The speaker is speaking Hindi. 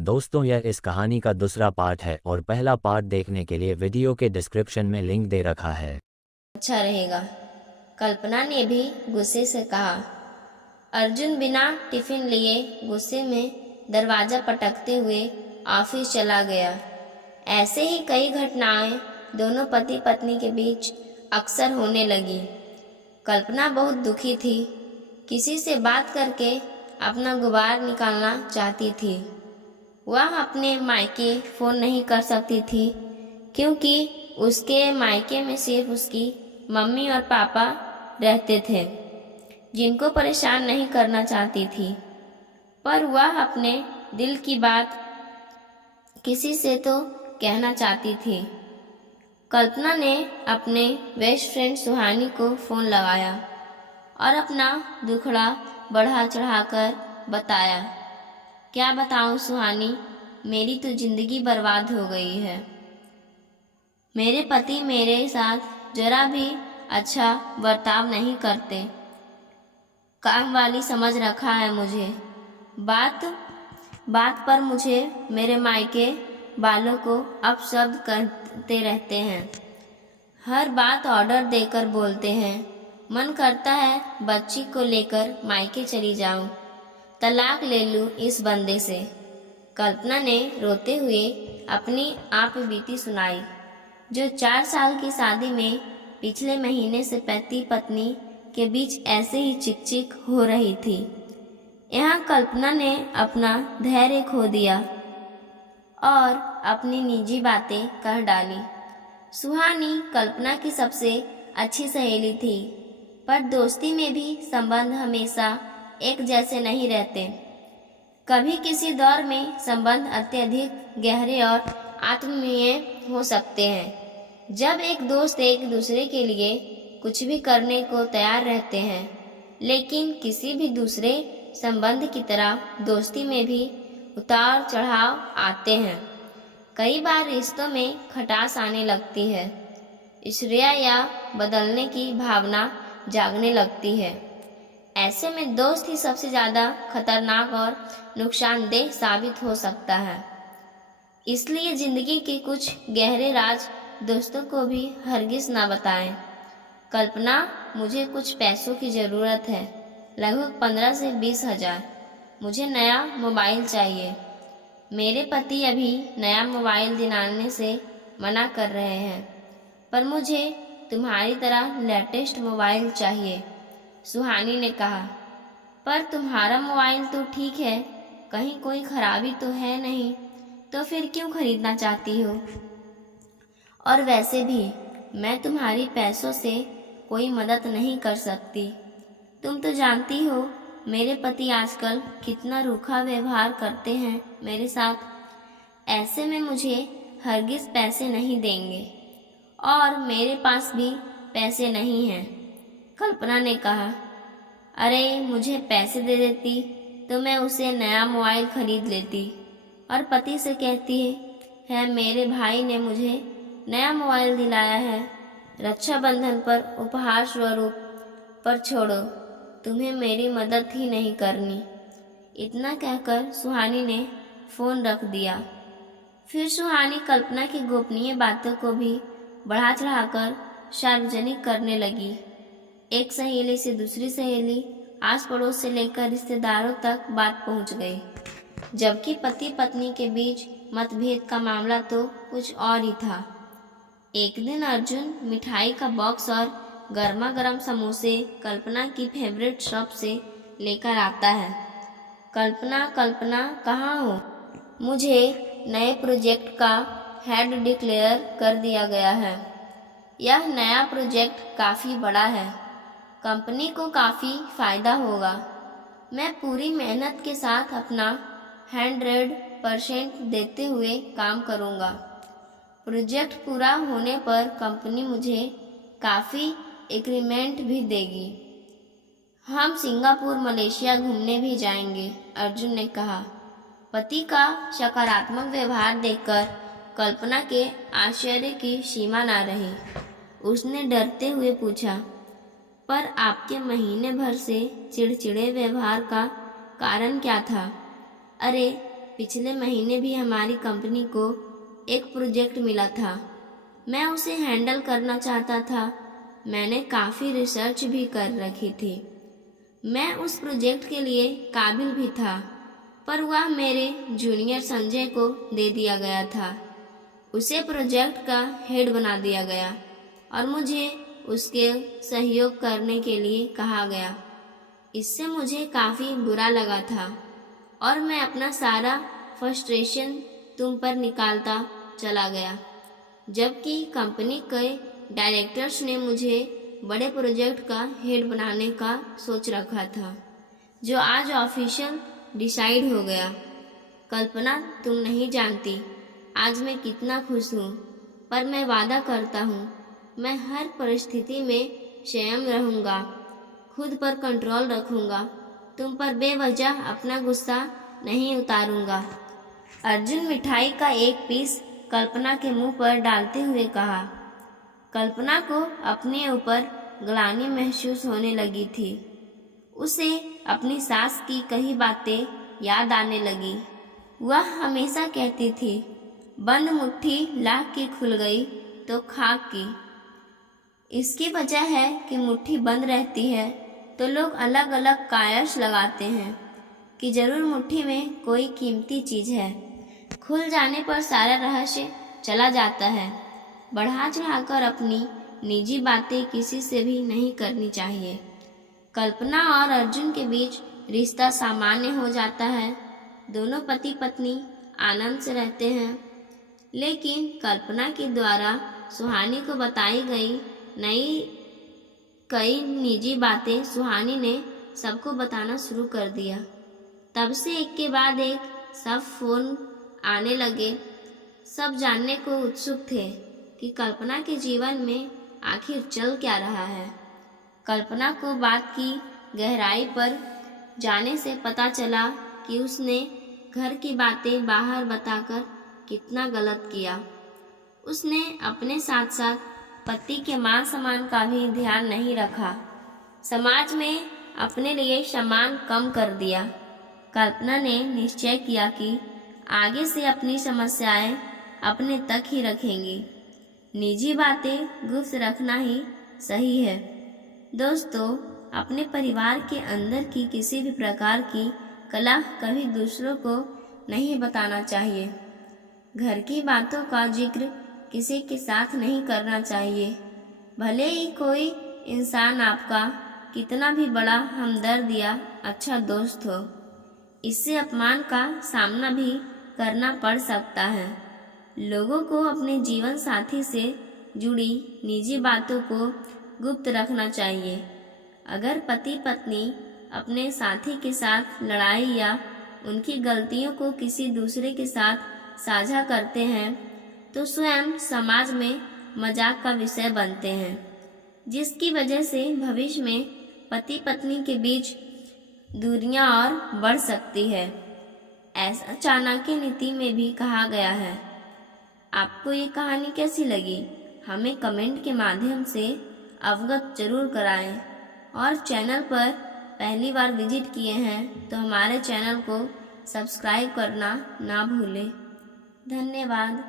दोस्तों, यह इस कहानी का दूसरा पार्ट है और पहला पार्ट देखने के लिए वीडियो के डिस्क्रिप्शन में लिंक दे रखा है। अच्छा रहेगा। कल्पना ने भी गुस्से से कहा। अर्जुन बिना टिफिन लिए गुस्से में दरवाजा पटकते हुए ऑफिस चला गया। ऐसे ही कई घटनाएं दोनों पति पत्नी के बीच अक्सर होने लगी। कल्पना बहुत दुखी थी। किसी से बात करके अपना गुबार निकालना चाहती थी। वह अपने मायके फ़ोन नहीं कर सकती थी क्योंकि उसके मायके में सिर्फ उसकी मम्मी और पापा रहते थे, जिनको परेशान नहीं करना चाहती थी। पर वह अपने दिल की बात किसी से तो कहना चाहती थी। कल्पना ने अपने बेस्ट फ्रेंड सुहानी को फ़ोन लगाया और अपना दुखड़ा बढ़ा चढ़ाकर बताया। क्या बताऊं सुहानी, मेरी तो जिंदगी बर्बाद हो गई है। मेरे पति मेरे साथ जरा भी अच्छा बर्ताव नहीं करते। काम वाली समझ रखा है मुझे। बात बात पर मुझे मेरे मायके वालों को अपशब्द करते रहते हैं। हर बात ऑर्डर देकर बोलते हैं। मन करता है बच्ची को लेकर मायके चली जाऊं, तलाक ले लूं इस बंदे से। कल्पना ने रोते हुए अपनी आप बीती सुनाई, जो 4 साल की शादी में पिछले महीने से पति पत्नी के बीच ऐसे ही चिक चिक हो रही थी। यहाँ कल्पना ने अपना धैर्य खो दिया और अपनी निजी बातें कह डाली। सुहानी कल्पना की सबसे अच्छी सहेली थी, पर दोस्ती में भी संबंध हमेशा एक जैसे नहीं रहते। कभी किसी दौर में संबंध अत्यधिक गहरे और आत्मीय हो सकते हैं, जब एक दोस्त एक दूसरे के लिए कुछ भी करने को तैयार रहते हैं। लेकिन किसी भी दूसरे संबंध की तरह दोस्ती में भी उतार चढ़ाव आते हैं। कई बार रिश्तों में खटास आने लगती है, ईर्ष्या या बदलने की भावना जागने लगती है। ऐसे में दोस्त ही सबसे ज़्यादा खतरनाक और नुकसानदेह साबित हो सकता है। इसलिए ज़िंदगी के कुछ गहरे राज दोस्तों को भी हरगिज़ ना बताएं। कल्पना, मुझे कुछ पैसों की ज़रूरत है, लगभग 15 से 20 हज़ार। मुझे नया मोबाइल चाहिए। मेरे पति अभी नया मोबाइल दिलाने से मना कर रहे हैं, पर मुझे तुम्हारी तरह लेटेस्ट मोबाइल चाहिए, सुहानी ने कहा। पर तुम्हारा मोबाइल तो ठीक है, कहीं कोई खराबी तो है नहीं, तो फिर क्यों खरीदना चाहती हो? और वैसे भी मैं तुम्हारी पैसों से कोई मदद नहीं कर सकती। तुम तो जानती हो मेरे पति आजकल कितना रूखा व्यवहार करते हैं मेरे साथ। ऐसे में मुझे हरगिज़ पैसे नहीं देंगे और मेरे पास भी पैसे नहीं हैं, कल्पना ने कहा। अरे, मुझे पैसे दे देती तो मैं उसे नया मोबाइल खरीद लेती और पति से कहती है मेरे भाई ने मुझे नया मोबाइल दिलाया है रक्षाबंधन पर उपहार स्वरूप, पर छोड़ो, तुम्हें मेरी मदद ही नहीं करनी। इतना कहकर सुहानी ने फ़ोन रख दिया। फिर सुहानी कल्पना की गोपनीय बातों को भी बढ़ा चढ़ाकर सार्वजनिक करने लगी। एक सहेली से दूसरी सहेली, आस पड़ोस से लेकर रिश्तेदारों तक बात पहुंच गई। जबकि पति पत्नी के बीच मतभेद का मामला तो कुछ और ही था। एक दिन अर्जुन मिठाई का बॉक्स और गर्मा गर्म समोसे कल्पना की फेवरेट शॉप से लेकर आता है। कल्पना, कल्पना कहाँ हो? मुझे नए प्रोजेक्ट का हेड डिक्लेयर कर दिया गया है। यह नया प्रोजेक्ट काफ़ी बड़ा है, कंपनी को काफ़ी फ़ायदा होगा। मैं पूरी मेहनत के साथ अपना 100% देते हुए काम करूँगा। प्रोजेक्ट पूरा होने पर कंपनी मुझे काफ़ी इंक्रीमेंट भी देगी। हम सिंगापुर, मलेशिया घूमने भी जाएंगे, अर्जुन ने कहा। पति का सकारात्मक व्यवहार देखकर कल्पना के आश्चर्य की सीमा ना रही। उसने डरते हुए पूछा, पर आपके महीने भर से चिड़चिड़े व्यवहार का कारण क्या था? अरे, पिछले महीने भी हमारी कंपनी को एक प्रोजेक्ट मिला था। मैं उसे हैंडल करना चाहता था। मैंने काफ़ी रिसर्च भी कर रखी थी। मैं उस प्रोजेक्ट के लिए काबिल भी था, पर वह मेरे जूनियर संजय को दे दिया गया था। उसे प्रोजेक्ट का हेड बना दिया गया और मुझे उसके सहयोग करने के लिए कहा गया। इससे मुझे काफ़ी बुरा लगा था और मैं अपना सारा फ्रस्ट्रेशन तुम पर निकालता चला गया, जबकि कंपनी के डायरेक्टर्स ने मुझे बड़े प्रोजेक्ट का हेड बनाने का सोच रखा था, जो आज ऑफिशियल डिसाइड हो गया। कल्पना, तुम नहीं जानती आज मैं कितना खुश हूँ, पर मैं वादा करता हूँ मैं हर परिस्थिति में संयम रहूँगा, खुद पर कंट्रोल रखूँगा, तुम पर बेवजह अपना गुस्सा नहीं उतारूँगा। अर्जुन मिठाई का एक पीस कल्पना के मुंह पर डालते हुए कहा। कल्पना को अपने ऊपर ग्लानि महसूस होने लगी थी। उसे अपनी सास की कही बातें याद आने लगी। वह हमेशा कहती थी, बंद मुट्ठी लाख की खुल गई तो खाक की। इसकी वजह है कि मुट्ठी बंद रहती है तो लोग अलग अलग कायश लगाते हैं कि जरूर मुट्ठी में कोई कीमती चीज़ है। खुल जाने पर सारा रहस्य चला जाता है। बढ़ा चढ़ाकर अपनी निजी बातें किसी से भी नहीं करनी चाहिए। कल्पना और अर्जुन के बीच रिश्ता सामान्य हो जाता है। दोनों पति पत्नी आनंद से रहते हैं, लेकिन कल्पना के द्वारा सुहानी को बताई गई कई निजी बातें सुहानी ने सबको बताना शुरू कर दिया। तब से एक के बाद एक सब फोन आने लगे। सब जानने को उत्सुक थे कि कल्पना के जीवन में आखिर चल क्या रहा है। कल्पना को बात की गहराई पर जाने से पता चला कि उसने घर की बातें बाहर बताकर कितना गलत किया। उसने अपने साथ साथ पति के मान सम्मान का भी ध्यान नहीं रखा। समाज में अपने लिए सम्मान कम कर दिया। कल्पना ने निश्चय किया कि आगे से अपनी समस्याएं अपने तक ही रखेंगी। निजी बातें गुप्त रखना ही सही है। दोस्तों, अपने परिवार के अंदर की किसी भी प्रकार की कलह कभी दूसरों को नहीं बताना चाहिए। घर की बातों का जिक्र किसी के साथ नहीं करना चाहिए, भले ही कोई इंसान आपका कितना भी बड़ा हमदर्द या अच्छा दोस्त हो। इससे अपमान का सामना भी करना पड़ सकता है। लोगों को अपने जीवन साथी से जुड़ी निजी बातों को गुप्त रखना चाहिए। अगर पति पत्नी अपने साथी के साथ लड़ाई या उनकी गलतियों को किसी दूसरे के साथ साझा करते हैं तो स्वयं समाज में मजाक का विषय बनते हैं, जिसकी वजह से भविष्य में पति पत्नी के बीच दूरियां और बढ़ सकती है। ऐसा चाणक्य नीति में भी कहा गया है। आपको ये कहानी कैसी लगी, हमें कमेंट के माध्यम से अवगत जरूर कराएं। और चैनल पर पहली बार विजिट किए हैं तो हमारे चैनल को सब्सक्राइब करना ना भूलें। धन्यवाद।